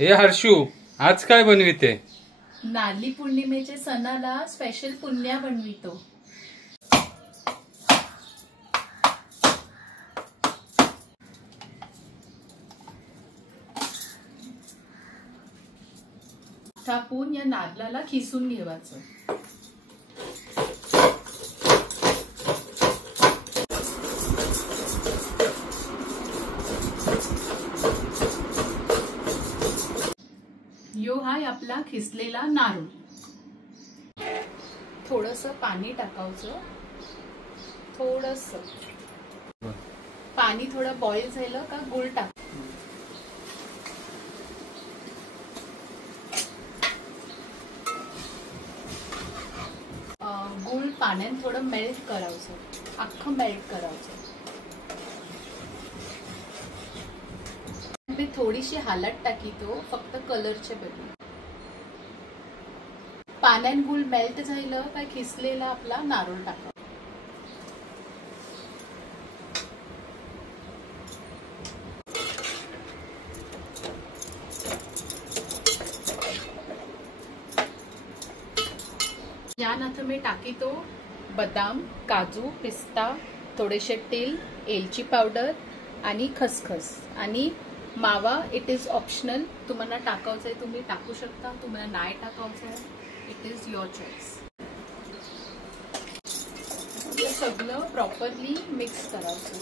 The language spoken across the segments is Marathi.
हे हर्षू, आज काय बनविते? नारळी पौर्णिमेच्या सणाला स्पेशल पुन्या बनवितो। टाकून या नारळाला खिसून घ्यायचं। यो हाय आपला खिसलेला नारळ। थोडंसं पाणी टाकायचं। थोडंसं पाणी थोडं बॉईल झालं का गुळ टाक। गुळ पाण्यात थोडं मेल्ट करायचं, अख्खं मेल्ट करायचं। मी थोडीशी हळद टाकी तो फक्त कलरचे बदल। पाण्यात गुळ मेल्ट झालं काय खिसलेला आपला नारळ टाका। यानंतर मी टाकी तो बदाम, काजू, पिस्ता, थोडेसे तेल, एलची पावडर आणि खसखस आणि मावा। इट इज ऑप्शनल, तुम्हाला टाकायचंय तुम्ही टाकू शकता, तुम्हाला नाही टाकायचंय इट इज युअर चॉईस। हे सगळं प्रॉपरली मिक्स करायचं।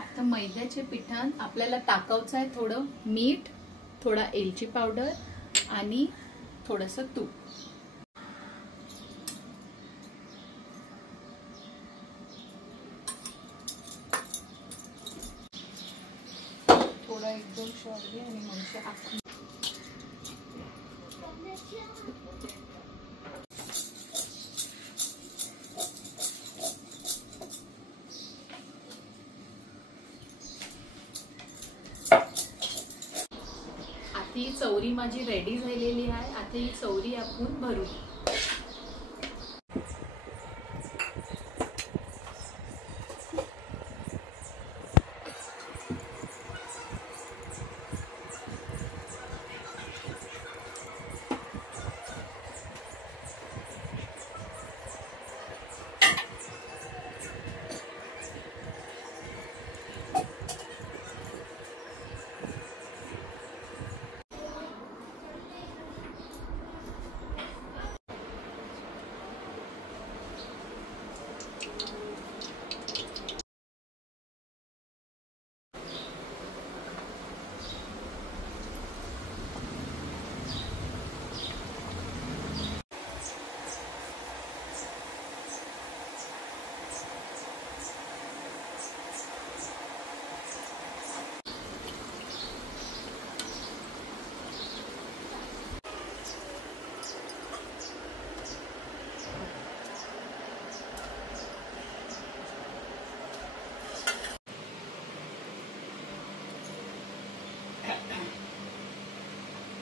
आता मैद्याच्या पिठात आपल्याला टाकायचं आहे थोडं मीठ, थोडा एलची पावडर आणि थोडंसं तूप। थोड़ा एक दोन शॉट घे आणि मग आखून आता ही चवरी माझी रेडी झालेली आहे। आता ही चवरी आपण भरू।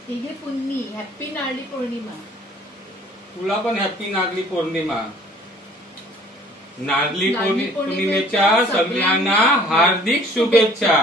ठीक आहे पुन्नी, हॅपी नारळी पौर्णिमा। तुला पण हॅपी नारळी पौर्णिमा। नारळी पौर्णिमेच्या सगळ्यांना हार्दिक शुभेच्छा।